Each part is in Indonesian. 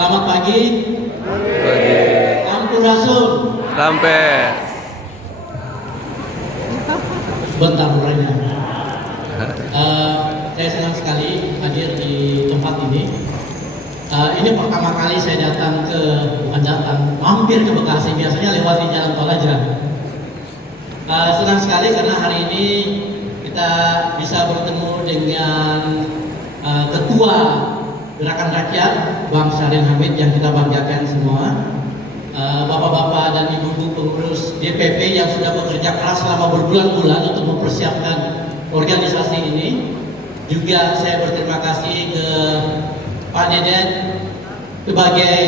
Selamat pagi. Pagi. Ampurasun. Rampes. Bentar orangnya. Saya senang sekali hadir di tempat ini. Ini pertama kali saya datang bukan datang, mampir ke Bekasi. Biasanya lewat di jalan tol aja. Senang sekali karena hari ini kita bisa bertemu dengan Ketua Gerakan Rakyat Bang Syahrin Hamid yang kita banggakan semua, bapak-bapak dan ibu-ibu pengurus DPP yang sudah bekerja keras selama berbulan-bulan untuk mempersiapkan organisasi ini. Juga saya berterima kasih ke Pak Deden sebagai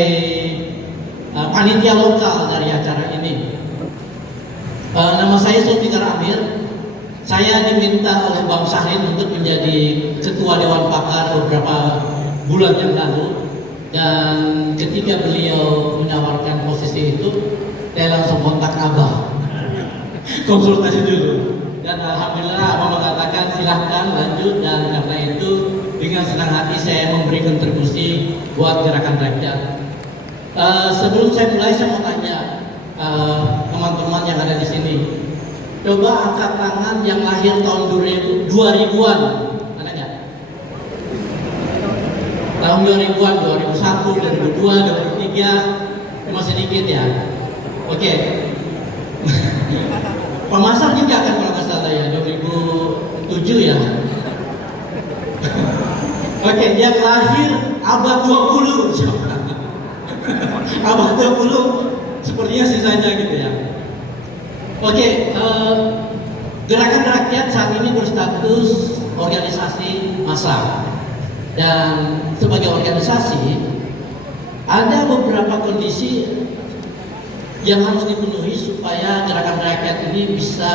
panitia lokal dari acara ini. Nama saya Zulfikar Amir. Saya diminta oleh Bang Syahrin untuk menjadi Ketua Dewan Pakar beberapa bulan yang lalu, dan ketika beliau menawarkan posisi itu, saya langsung kontak Abah konsultasi dulu, dan alhamdulillah Abah mengatakan silahkan lanjut, dan karena itu dengan senang hati saya memberi kontribusi buat Gerakan Rakyat. Sebelum saya mulai, saya mau tanya teman-teman yang ada di sini, coba angkat tangan yang lahir tahun 2000-an. Tahun 2000-an, 2001, 2002, 2003, masih dikit ya. Oke. Pemasar juga kan kalau nggak salah ya, 2007 ya. Oke, yang lahir abad 20. Abad 20 sepertinya sisanya gitu ya. Oke, Gerakan Rakyat saat ini berstatus organisasi massa. Dan sebagai organisasi ada beberapa kondisi yang harus dipenuhi supaya Gerakan Rakyat ini bisa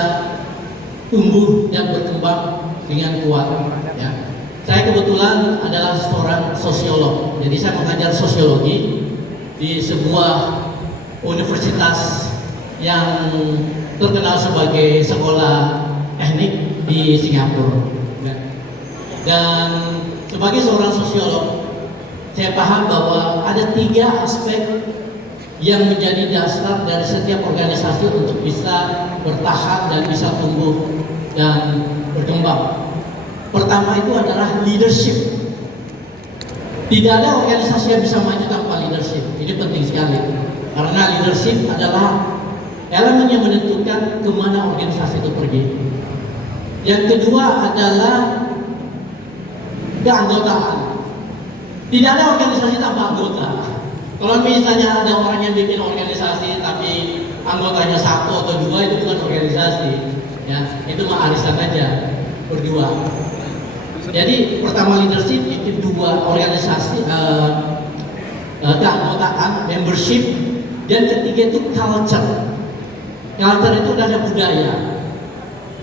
tumbuh dan berkembang dengan kuat ya. Saya kebetulan adalah seorang sosiolog, jadi saya mengajar sosiologi di sebuah universitas yang terkenal sebagai sekolah teknik di Singapura ya. Dan sebagai seorang sosiolog, saya paham bahwa ada 3 aspek yang menjadi dasar dari setiap organisasi untuk bisa bertahan dan bisa tumbuh dan berkembang. Pertama itu adalah leadership. Tidak ada organisasi yang bisa maju tanpa leadership. Ini penting sekali, karena leadership adalah elemen yang menentukan kemana organisasi itu pergi. Yang kedua adalah keanggotaan. Tidak ada organisasi tanpa anggota. Kalau misalnya ada orang yang bikin organisasi tapi anggotanya 1 atau 2, itu bukan organisasi ya, itu mah arisan aja berdua. Jadi pertama leadership, yang kedua organisasi, keanggotaan, membership, dan ketiga itu culture. Culture itu adalah budaya.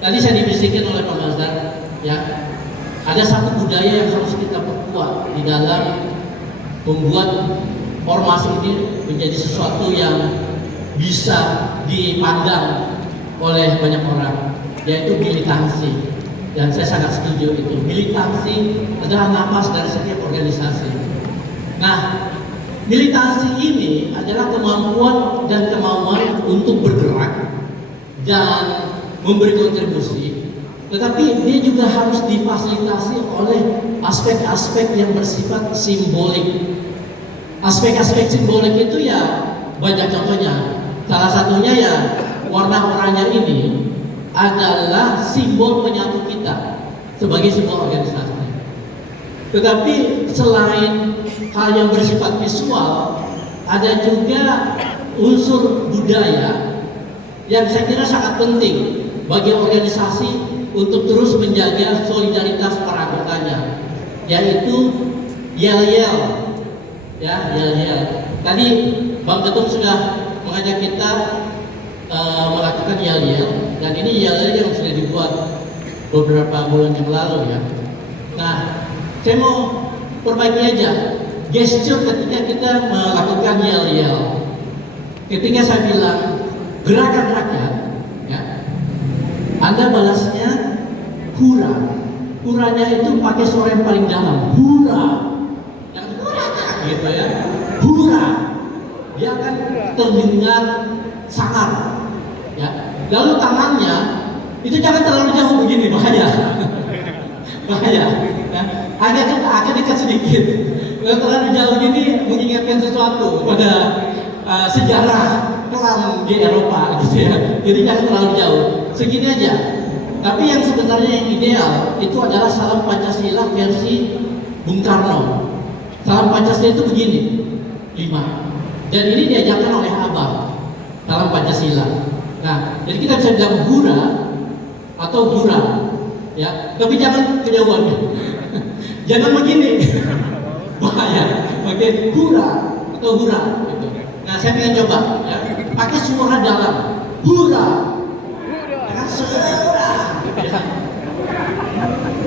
Tadi saya dibisikin oleh Pak Mazhar ya, ada satu budaya yang harus kita perkuat di dalam membuat ormas ini menjadi sesuatu yang bisa dipandang oleh banyak orang, yaitu militansi. Dan saya sangat setuju itu. Militansi adalah napas dari setiap organisasi. Nah, militansi ini adalah kemampuan dan kemauan untuk bergerak dan memberi kontribusi. Tetapi dia juga harus difasilitasi oleh aspek-aspek yang bersifat simbolik. Aspek-aspek simbolik itu ya banyak contohnya. Salah satunya ya warna oranye ini adalah simbol penyatu kita sebagai sebuah organisasi. Tetapi selain hal yang bersifat visual, ada juga unsur budaya yang saya kira sangat penting bagi organisasi untuk terus menjaga solidaritas para anggotanya, yaitu yel-yel ya, yel-yel. Tadi Bang Ketum sudah mengajak kita melakukan yel-yel, dan ini yel-yel yang sudah dibuat beberapa bulan yang lalu ya. Nah, saya mau perbaiki aja gesture ketika kita melakukan yel-yel. Ketika saya bilang Gerakan Rakyat ya, Anda balasnya hura. Huranya itu pakai suara yang paling dalam, hura. Yang hura. gitu ya. Hura, dia akan terdengar sangar, ya. Lalu tangannya itu jangan terlalu jauh begini, bahaya, bahaya. Ya. Agak dekat sedikit. Kalau terlalu jauh gini mengingatkan sesuatu pada sejarah kelam di Eropa, gitu ya. Jadi jangan terlalu jauh, segini aja. Tapi yang sebenarnya yang ideal itu adalah salam Pancasila versi Bung Karno. Salam Pancasila itu begini, 5. Dan ini diajarkan oleh Abah, salam Pancasila. Nah, jadi kita bisa bilang hura atau hura, ya. Tapi jangan kejauhan, jangan begini, bahaya. Oke, hura atau hura. Gitu. Nah, saya ingin coba, ya, pakai suara dalam, hura, dengan suara. Ya.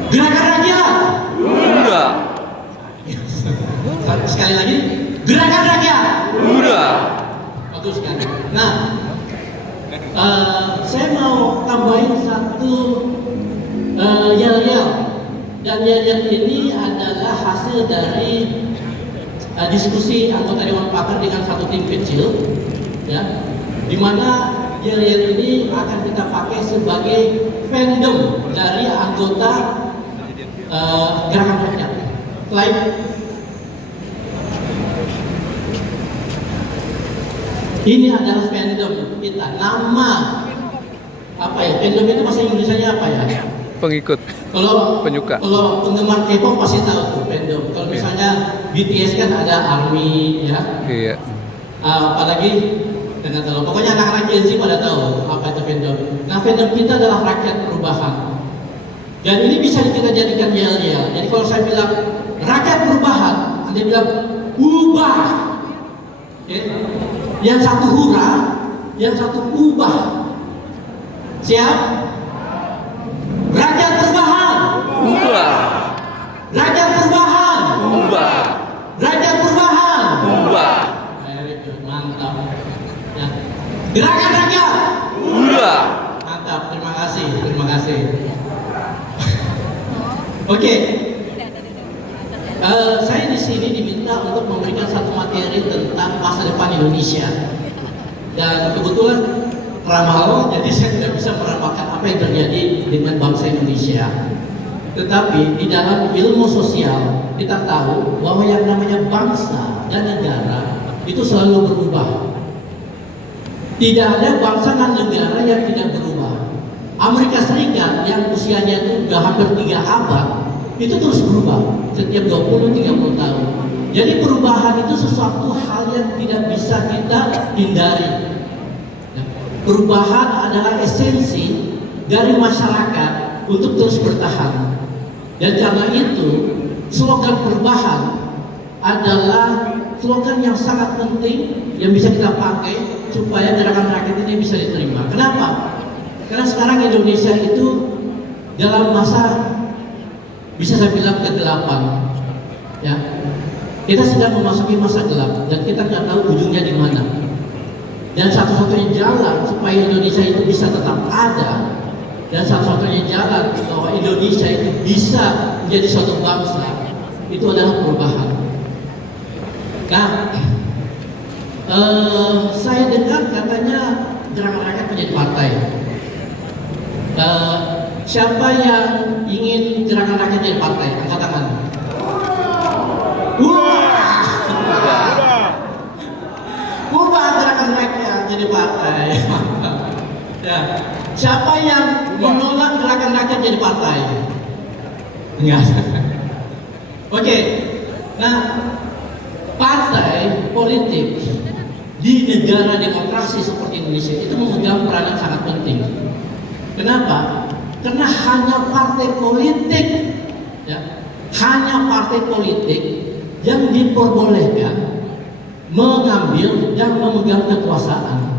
Gerakan raja. Hura. Sekali lagi, gerakan raja. Hura. Bagus sekali. Nah, saya mau tambahin satu yel-yel. Dan yel-yel ini adalah hasil dari diskusi anggota Dewan Pakar dengan satu tim kecil, ya, di mana yel-yel ini akan kita pakai sebagai fandom dari anggota Gerakan Rakyat. Slide. Ini adalah fandom kita. Nama apa ya? Fandom itu bahasa Indonesia apa ya? Pengikut. Kalau Penyuka. Kalau penggemar K-pop pasti tahu tuh fandom. Kalau misalnya BTS kan ada ARMY, ya. Iya. Apalagi dengan tahu. Pokoknya anak-anak Gen Z pada tahu apa itu fandom. Nah, fandom kita adalah rakyat perubahan. Dan ini bisa kita jadikan yel-yel. Jadi kalau saya bilang rakyat perubahan, Anda bilang ubah. Okay? Yang satu hura, yang satu ubah. Siap? Rakyat perubahan. Ubah. Rakyat perubahan. Ubah. Rakyat perubahan. Ubah. Very good, mantap. Ya. Gerakan rakyat. Ubah. Mantap, terima kasih, terima kasih. Oke. Saya di sini diminta untuk memberikan satu materi tentang masa depan Indonesia. Dan kebetulan ramal, jadi saya tidak bisa meramalkan apa yang terjadi dengan bangsa Indonesia. Tetapi di dalam ilmu sosial kita tahu bahwa yang namanya bangsa dan negara itu selalu berubah. Tidak ada bangsa dan negara yang tidak berubah. Amerika Serikat yang usianya itu sudah hampir 3 abad itu terus berubah setiap 20-30 tahun. Jadi perubahan itu sesuatu hal yang tidak bisa kita hindari. Perubahan adalah esensi dari masyarakat untuk terus bertahan. Dan karena itu, slogan perubahan adalah slogan yang sangat penting yang bisa kita pakai supaya gerakan rakyat ini bisa diterima. Kenapa? Karena sekarang Indonesia itu dalam masa, bisa saya bilang, kegelapan. Ya, kita sedang memasuki masa gelap dan kita nggak tahu ujungnya di mana. Dan satu-satunya jalan supaya Indonesia itu bisa tetap ada, dan satu-satunya jalan bahwa Indonesia itu bisa menjadi suatu bangsa, itu adalah perubahan. Nah, saya dengar katanya Gerakan Rakyat menjadi partai. Siapa yang ingin Gerakan Rakyat jadi partai? Angkat tangan. Wah! Ubah Gerakan Rakyat jadi partai. Ya. Siapa yang menolak Gerakan Rakyat jadi partai? Enggak. Oke. Nah, partai politik di negara demokrasi seperti Indonesia itu memegang peranan sangat penting. Kenapa? Karena hanya partai politik, ya, hanya partai politik yang diperbolehkan mengambil dan memegang kekuasaan.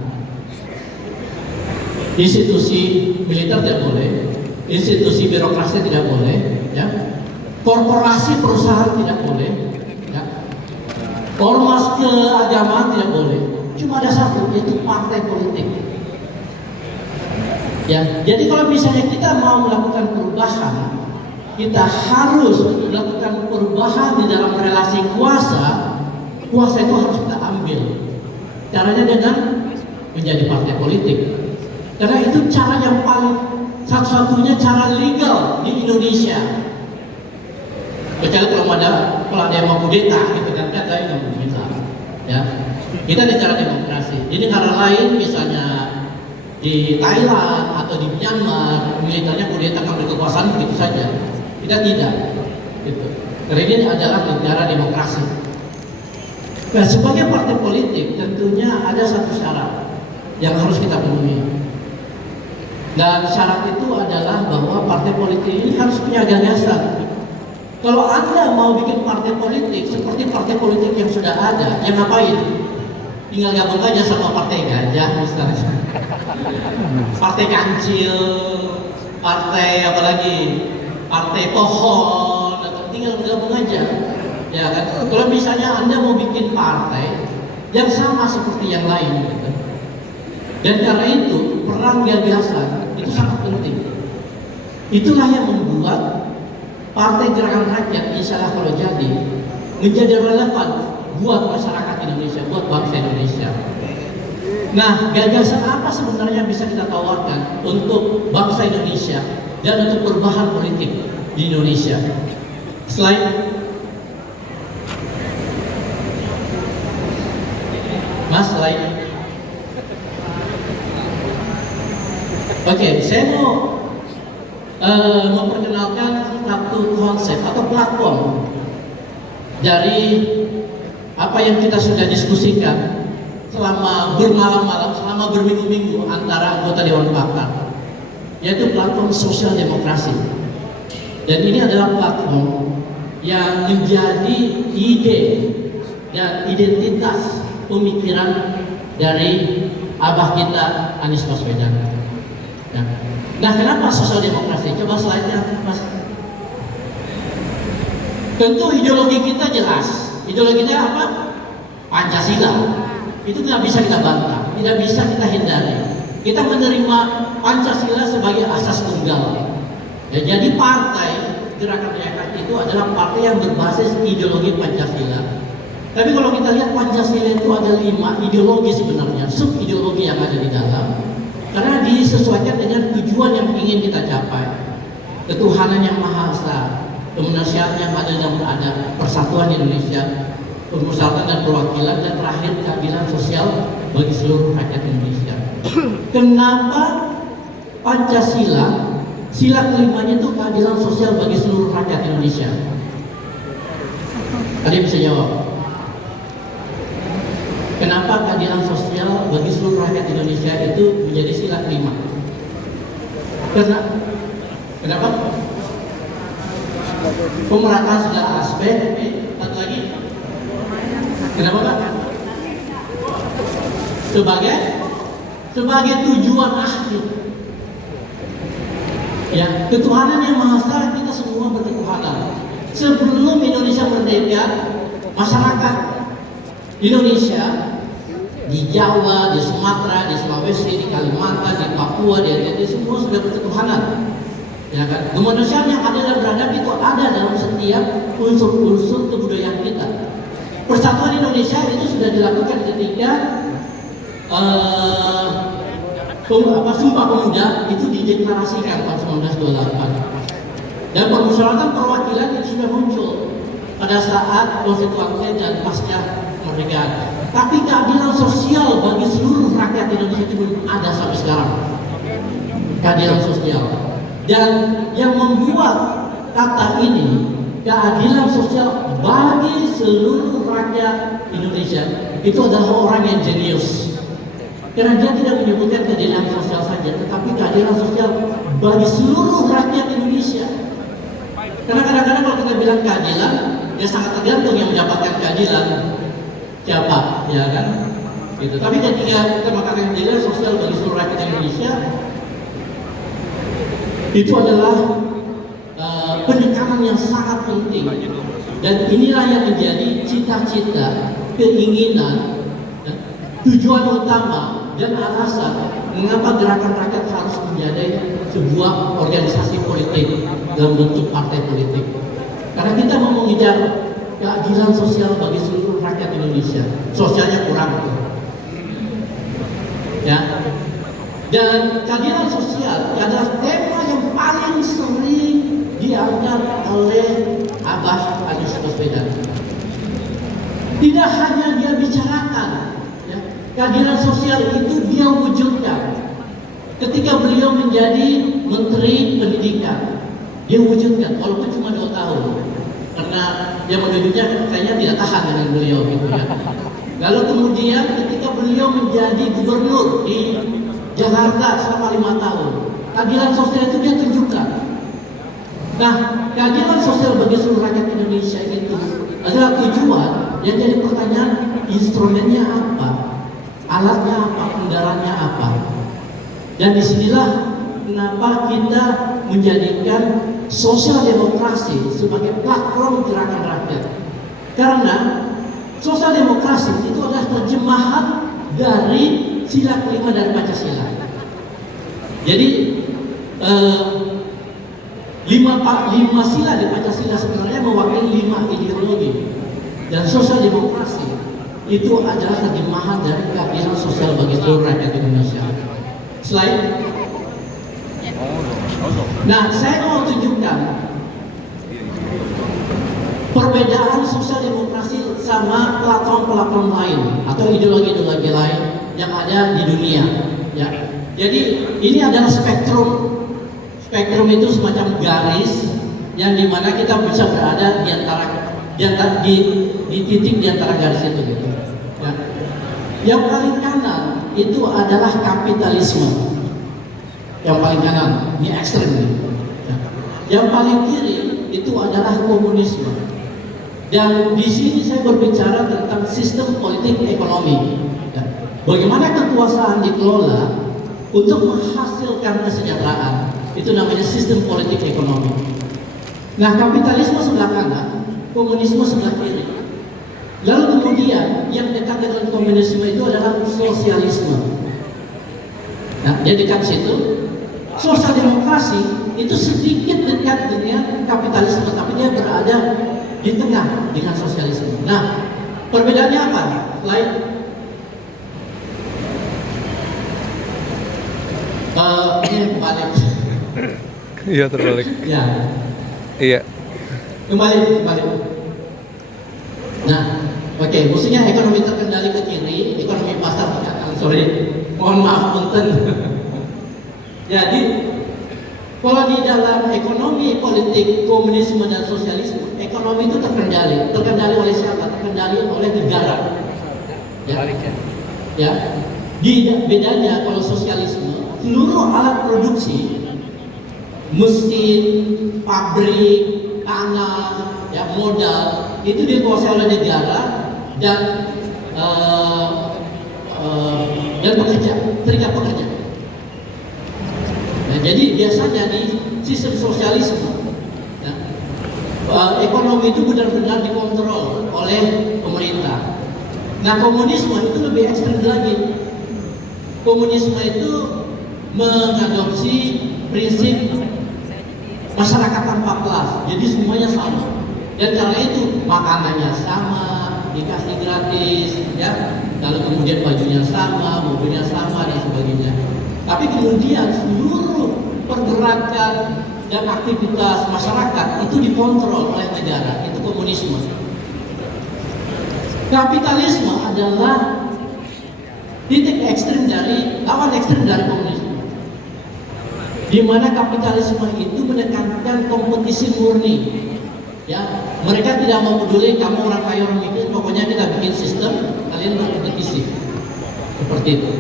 Institusi militer tidak boleh, institusi birokrasi tidak boleh, ya. Korporasi perusahaan tidak boleh, ya. Ormas keagamaan tidak boleh. Cuma ada satu, yaitu partai politik. Ya, jadi kalau misalnya kita mau melakukan perubahan, kita harus melakukan perubahan di dalam relasi kuasa kuasa itu harus kita ambil. Caranya dengan menjadi partai politik. Karena itu cara yang paling satu-satunya cara legal di Indonesia. Kecuali kalau ada yang mau kudeta, gitu kan, ada yang mau bisa. Ya, kita negara demokrasi. Di negara lain, misalnya di Thailand atau di Myanmar, militernya kudeta ngambil kekuasaan begitu saja. Kita tidak. Gitu. Karena ini adalah negara demokrasi. Nah, sebagai partai politik tentunya ada satu syarat yang harus kita penuhi. Dan syarat itu adalah bahwa partai politik ini harus punya gagasan. Kalau Anda mau bikin partai politik seperti partai politik yang sudah ada, yang ngapain? Tinggal gabung aja sama partai gajah misalnya. Partai kancil, partai apalagi, partai pohon, atau tinggal gabung aja. Ya kan? Kalau misalnya Anda mau bikin partai yang sama seperti yang lain, gitu. Dan karena itu perang gagasan itu sangat penting. Itulah yang membuat Partai Gerakan Rakyat, insya Allah kalau jadi, menjadi relevan buat masyarakat Indonesia, buat bangsa Indonesia. Nah, gagasan apa sebenarnya bisa kita tawarkan untuk bangsa Indonesia dan untuk perubahan politik di Indonesia? Slide. Mas, slide. Oke, saya mau memperkenalkan satu konsep atau platform dari apa yang kita sudah diskusikan selama bermalam-malam, selama berminggu-minggu antara anggota Dewan Pakar, yaitu platform sosial demokrasi. Dan ini adalah platform yang menjadi ide dan identitas pemikiran dari abah kita Anies Baswedan. Nah, kenapa sosial demokrasi? Coba slide-nya, Mas. Tentu ideologi kita jelas. Ideologi kita apa? Pancasila. Itu nggak bisa kita bantah, tidak bisa kita hindari. Kita menerima Pancasila sebagai asas tunggal. Ya, jadi partai Gerakan Rakyat itu adalah partai yang berbasis ideologi Pancasila. Tapi kalau kita lihat Pancasila itu ada 5 ideologi sebenarnya, sub ideologi yang ada di dalam. Karena disesuaikan dengan tujuan yang ingin kita capai. Ketuhanan yang Maha Esa, kemanusiaan yang adil dan beradab, persatuan Indonesia, permusyawaratan dan perwakilan, dan terakhir keadilan sosial bagi seluruh rakyat Indonesia. Kenapa Pancasila, sila kelimanya itu keadilan sosial bagi seluruh rakyat Indonesia? Ada yang bisa jawab? Kenapa keadilan sosial bagi seluruh rakyat Indonesia itu menjadi sila kelima? Kenapa? Pemerataan segala aspek. Satu lagi. Kenapa, Pak? Sebagai tujuan akhir. Ya, ketuhanan yang Maha Esa, kita semua berketuhanan. Sebelum Indonesia merdeka, masyarakat Indonesia di Jawa, di Sumatera, di Sulawesi, di Kalimantan, di Papua, di NTT, semua sudah berketuhanan. Ya kan? Kemanusiaan yang adil dan beradab itu ada dalam setiap unsur-unsur kebudayaan kita. Persatuan Indonesia itu sudah dilakukan ketika Sumpah Pemuda itu dideklarasikan tahun 1928. Dan permusyawaratan perwakilan itu sudah muncul pada saat konstituante dan pasca kemerdekaan. Tapi keadilan sosial bagi seluruh rakyat Indonesia itu belum ada sampai sekarang. Keadilan sosial. Dan yang membuat kata ini, keadilan sosial bagi seluruh rakyat Indonesia, itu adalah orang yang jenius. Karena dia tidak menyebutkan keadilan sosial saja, tetapi keadilan sosial bagi seluruh rakyat Indonesia. Karena kadang-kadang kalau kita bilang keadilan, ya sangat tergantung yang mendapatkan keadilan siapa, ya kan? Gitu. Tapi ketika kita mengatakan keadilan sosial bagi seluruh rakyat Indonesia, itu adalah penekanan yang sangat penting. Dan inilah yang menjadi cita-cita, keinginan, tujuan utama dan alasan mengapa Gerakan Rakyat harus menjadi sebuah organisasi politik dalam bentuk partai politik. Karena kita mau mengejar keadilan sosial bagi seluruh rakyat Indonesia. Sosialnya kurang tuh. Ya. Dan keadilan sosial adalah tema yang paling sering diangkat oleh Abah Anies Baswedan. Tidak hanya dia bicarakan, ya, keadilan sosial itu dia wujudkan. Ketika beliau menjadi Menteri Pendidikan, dia wujudkan, walaupun cuma 2 tahun, karena yang menunjuknya kayaknya tidak tahan dengan beliau gitu ya. Lalu kemudian ketika beliau menjadi gubernur di Jakarta selama 5 tahun, keadilan sosial itu dia tunjukkan. Nah, keadilan sosial bagi seluruh rakyat Indonesia itu adalah tujuan yang jadi pertanyaan, instrumennya apa, alatnya apa, kendaraannya apa. Dan disinilah kenapa kita menjadikan sosial demokrasi sebagai platform gerakan rakyat. Karena sosial demokrasi itu adalah terjemahan dari sila kelima dari Pancasila. Jadi 5 sila di Pancasila sebenarnya mewakili 5 ideologi. Dan sosial demokrasi itu adalah terjemahan dari keadilan sosial bagi seluruh rakyat Indonesia. Slide. Nah, saya mau tunjukkan perbedaan sosial demokrasi sama platform-platform lain atau ideologi-ideologi lain yang ada di dunia. Ya. Jadi ini adalah spektrum. Spektrum itu semacam garis yang dimana kita bisa berada di titik di antara garis itu gitu. Ya. Yang paling kanan itu adalah kapitalisme. Yang paling kanan, ini ekstrem nih. Ya. Yang paling kiri itu adalah komunisme. Dan di sini saya berbicara tentang sistem politik ekonomi. Ya. Bagaimana kekuasaan dikelola untuk menghasilkan kesejahteraan. Itu namanya sistem politik ekonomi. Nah, kapitalisme sebelah kanan, komunisme sebelah kiri. Lalu kemudian yang dekat dengan komunisme itu adalah sosialisme. Nah, dia dekat situ. Sosial demokrasi itu sedikit dekat dengan kapitalisme, tapi dia berada di tengah dengan sosialisme. Nah, perbedaannya apa? Lain. Ini balik. Iya, terbalik. Ya. Iya. Kembali. Nah, oke, maksudnya ekonomi terkendali ke kiri, ekonomi pasar ke kanan. Sorry, mohon maaf punten. Jadi, kalau di dalam ekonomi politik komunisme dan sosialisme, ekonomi itu terkendali. Terkendali oleh siapa? Terkendali oleh negara. Ya. Bedanya kalau sosialisme, seluruh alat produksi, mesin, pabrik, tanah, ya, modal itu dikuasai oleh negara dan pekerja, serikat pekerja. Nah, jadi biasanya di sistem sosialisme, ya, ekonomi itu benar-benar dikontrol oleh pemerintah. Nah, komunisme itu lebih ekstrem lagi. Komunisme itu mengadopsi prinsip masyarakat tanpa kelas, jadi semuanya sama. Dan karena itu makanannya sama, dikasih gratis, ya. Lalu kemudian bajunya sama, mobilnya sama dan sebagainya. Tapi kemudian seluruh pergerakan dan aktivitas masyarakat itu dikontrol oleh negara. Itu komunisme. Kapitalisme adalah titik ekstrim dari lawan ekstrim dari komunisme. Di mana kapitalisme itu menekankan kompetisi murni. Ya, mereka tidak mau peduli kamu orang kaya orang miskin, pokoknya kita bikin sistem kalian berkompetisi. Seperti itu.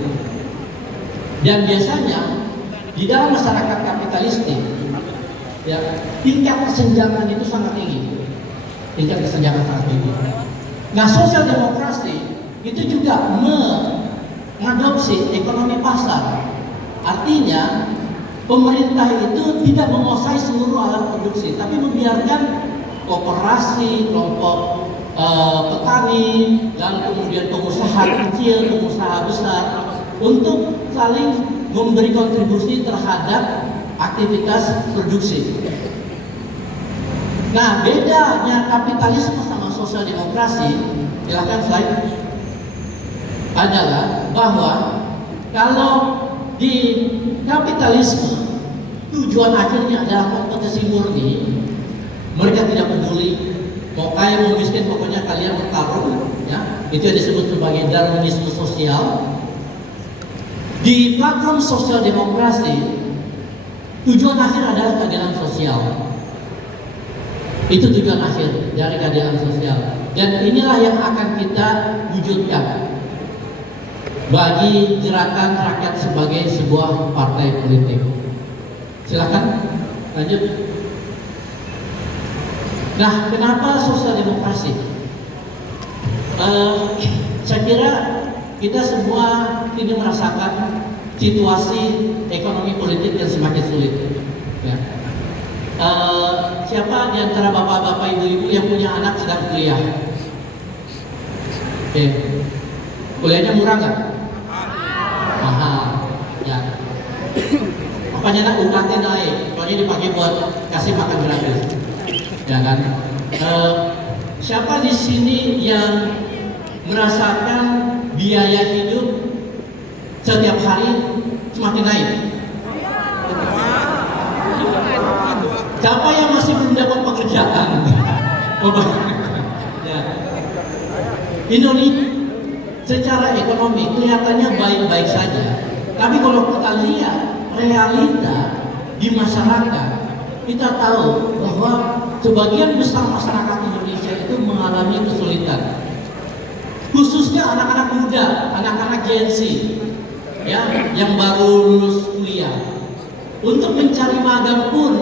Dan biasanya di dalam masyarakat kapitalistik, ya, tingkat kesenjangan itu sangat tinggi. Tingkat kesenjangan sangat tinggi. Nah, sosial demokrasi itu juga mengadopsi ekonomi pasar. Artinya pemerintah itu tidak menguasai seluruh alat produksi, tapi membiarkan koperasi, kelompok petani, dan kemudian pengusaha kecil, pengusaha besar untuk saling memberi kontribusi terhadap aktivitas produksi. Nah, bedanya kapitalisme sama sosial demokrasi, silakan slide, adalah bahwa kalau di kapitalisme tujuan akhirnya adalah kompetisi murni, mereka tidak peduli mau kaya mau miskin, pokoknya kalian bertarung, ya. Itu yang disebut sebagai Darwinisme sosial. Di platform sosial demokrasi, tujuan akhir adalah keadilan sosial. Itu tujuan akhir dari keadilan sosial. Dan inilah yang akan kita wujudkan bagi gerakan rakyat sebagai sebuah partai politik. Silakan lanjut. Nah, kenapa sosial demokrasi? Saya kira kita semua ini merasakan situasi ekonomi politik yang semakin sulit. Ya. Siapa di antara bapak-bapak, ibu-ibu yang punya anak sedang kuliah? Oke. Kuliahnya murah nggak? Mahal. Ya. Makanya nak UKT naik, soalnya dipakai buat kasih makan gratis. Ya kan? Siapa di sini yang merasakan biaya hidup setiap hari semakin naik? Siapa yang masih belum dapat pekerjaan? Ya. Indonesia secara ekonomi kelihatannya baik-baik saja, tapi kalau kita lihat realita di masyarakat, kita tahu bahwa sebagian besar masyarakat Indonesia itu mengalami kesulitan, khususnya anak-anak muda, anak-anak Gen Z, ya, yang baru lulus kuliah. Untuk mencari magang pun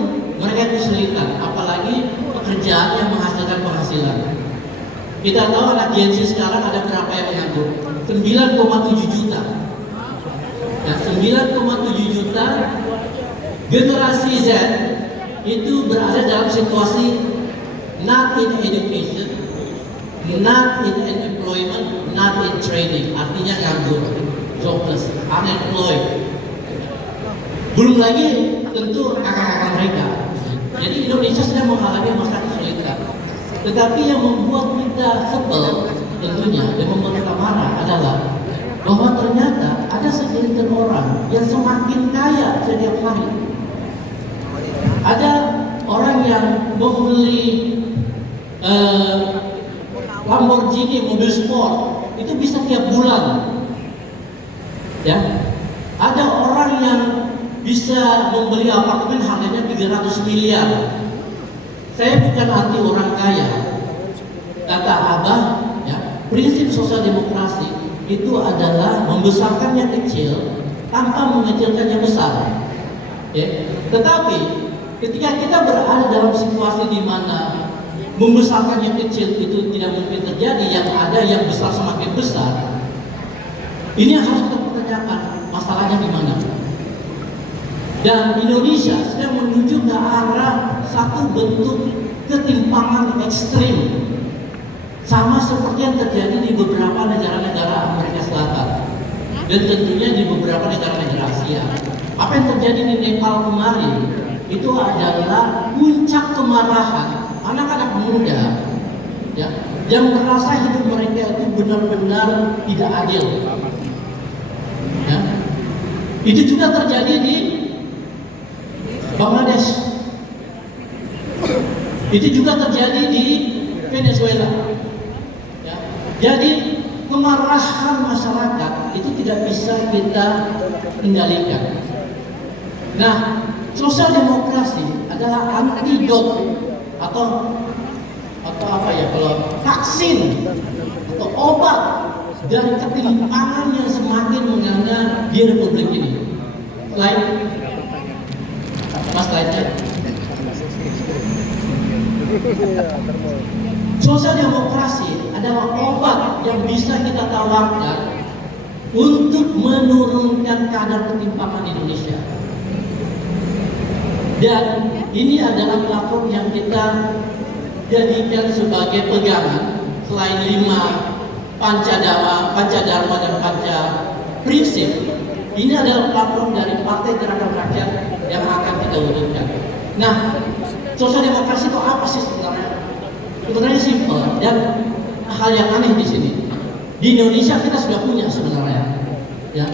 mereka kesulitan, apalagi pekerjaan yang menghasilkan penghasilan. Kita tahu anak Gen Z sekarang ada berapa yang menganggur? 9,7 juta. Ya, 9,7 juta. Generasi Z itu berada dalam situasi not in education, not in employment, not in training, artinya nganggur, jobless, unemployed. Belum lagi tentu kakak-kakak mereka. Jadi Indonesia sedang mengalami masa kesulitan. Tetapi yang membuat kita sebel tentunya dan membuat kita marah adalah bahwa ternyata ada segelintir orang yang semakin kaya setiap hari. Ada orang yang membeli Lamborghini, mobil sport, itu bisa tiap bulan. Ya. Ada orang yang bisa membeli apartemen harganya 300 miliar. Saya bukan anti orang kaya. Kata Abah, ya, prinsip sosial demokrasi itu adalah membesarkan yang kecil tanpa mengecilkan yang besar. Ya. Tetapi ketika kita berada dalam situasi di mana membesarkan yang kecil itu tidak mungkin terjadi, yang ada yang besar semakin besar, ini yang harus kita pertanyakan, masalahnya di mana? Dan Indonesia sedang menuju ke arah satu bentuk ketimpangan ekstrim, sama seperti yang terjadi di beberapa negara-negara Amerika Selatan dan tentunya di beberapa negara-negara Asia. Apa yang terjadi di Nepal kemarin itu adalah puncak kemarahan anak-anak muda, ya, yang merasa hidup mereka itu benar-benar tidak adil. Ya. Itu juga terjadi di Bangladesh. Itu juga terjadi di Venezuela. Ya. Jadi kemarahan masyarakat itu tidak bisa kita kendalikan. Nah, sosial demokrasi adalah antidot atau apa ya, kalau vaksin atau obat dari ketimpangan yang semakin menganga di Republik ini. Slide-nya. Sosial demokrasi adalah obat yang bisa kita tawarkan untuk menurunkan kadar ketimpangan Indonesia. Dan ini adalah platform yang kita jadikan sebagai pegangan selain 5 Pancadharma dan Panca prinsip. Ini adalah platform dari Partai Gerakan Rakyat yang akan kita wujudkan. Nah, sosial demokrasi itu apa sih sebenarnya? Sebenarnya simpel dan hal yang aneh di sini. Di Indonesia kita sudah punya sebenarnya, ya.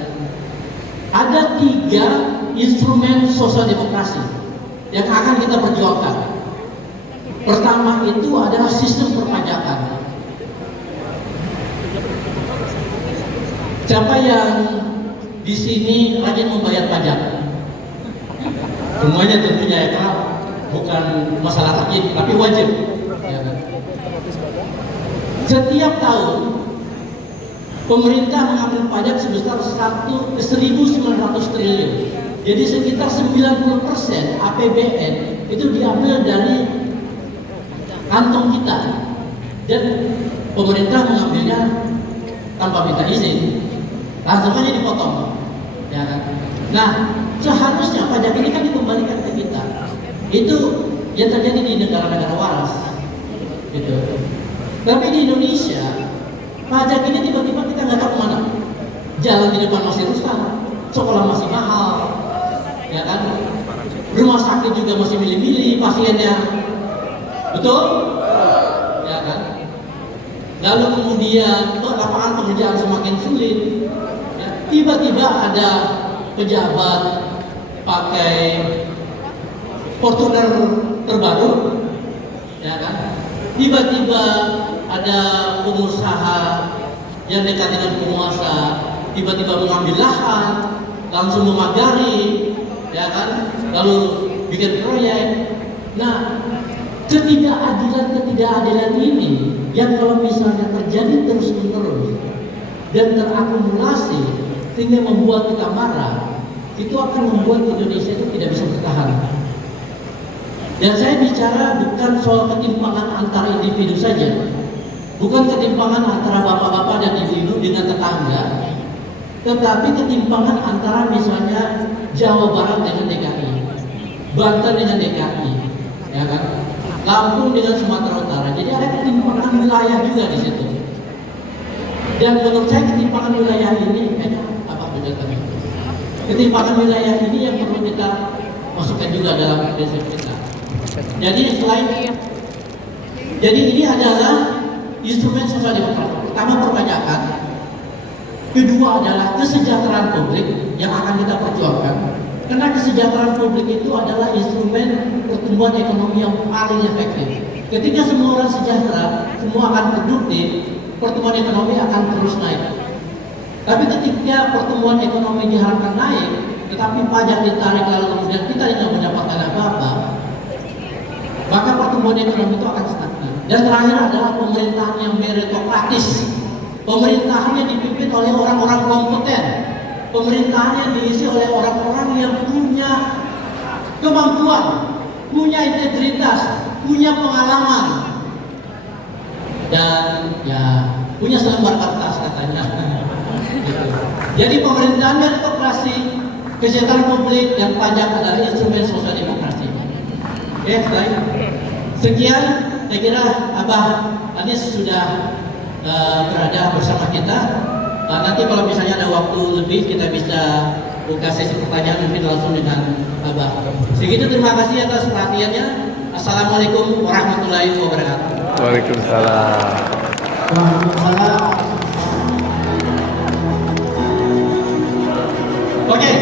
Ada 3 instrumen sosial demokrasi yang akan kita perjuangkan. Pertama itu adalah sistem perpajakan. Siapa yang di sini rajin membayar pajak? Semuanya tentunya ya, karena bukan masalah rajin, tapi wajib. Ya. Setiap tahun pemerintah mengambil pajak sebesar 1.900 triliun. Jadi sekitar 90% APBN itu diambil dari kantong kita, dan pemerintah mengambilnya tanpa minta izin, langsung aja dipotong, ya kan? Nah, seharusnya pajak ini kan dikembalikan ke kita. Itu yang terjadi di negara-negara waras, gitu. Tapi di Indonesia pajak ini tiba-tiba kita nggak tahu kemana. Jalan di depan masih rusak, sekolah masih mahal, ya kan? Rumah sakit juga masih milih-milih pasiennya, betul? Ya kan? Lalu kemudian lapangan pekerjaan semakin sulit. Ya, tiba-tiba ada pejabat pakai Fortuner terbaru, ya kan? Tiba-tiba ada pengusaha yang dekat dengan penguasa, tiba-tiba mengambil lahan, langsung memagari, ya kan? Lalu bikin proyek. Nah, ketidakadilan ini yang kalau misalnya terjadi terus-menerus dan terakumulasi sehingga membuat kita marah, itu akan membuat Indonesia itu tidak bisa bertahan. Dan saya bicara bukan soal ketimpangan antara individu saja, bukan ketimpangan antara bapak-bapak dan ibu-ibu dengan tetangga, tetapi ketimpangan antara misalnya Jawa Barat dengan DKI, Banten dengan DKI, ya kan? Lampung dengan Sumatera Utara. Jadi ada ketimpangan wilayah juga di situ. Dan menurut saya ketimpangan wilayah ini, ketimpangan wilayah ini yang perlu kita masukkan juga dalam prinsip kita. Jadi ini adalah instrumen sosial demokrasi. Pertama perpajakan, kedua adalah kesejahteraan publik yang akan kita perjuangkan. Karena kesejahteraan publik itu adalah instrumen pertumbuhan ekonomi yang paling efektif. Ketika semua orang sejahtera, semua akan produktif, pertumbuhan ekonomi akan terus naik. Tapi ketika pertumbuhan ekonomi diharapkan naik, tetapi pajak ditarik lalu kemudian kita tidak mendapatkan apa-apa, maka pertumbuhan ekonomi itu akan stagnan. Dan terakhir adalah pemerintahan yang meritokratis. Pemerintahan yang dipimpin oleh orang-orang kompeten. Pemerintahan yang diisi oleh orang-orang yang punya kemampuan, punya integritas, punya pengalaman, dan ya punya selembar kertas katanya. Jadi pemerintahan meritokrasi, kesejahteraan publik, dan pajak adalah instrumen sosial demokrasi. Oke, baik. Sekian, saya kira Abah Anies sudah berada bersama kita. Nanti kalau misalnya ada waktu lebih, kita bisa buka sesi pertanyaan mungkin langsung dengan Abah. Segitu, terima kasih atas perhatiannya. Assalamualaikum warahmatullahi wabarakatuh. Waalaikumsalam. Waalaikumsalam. Oke.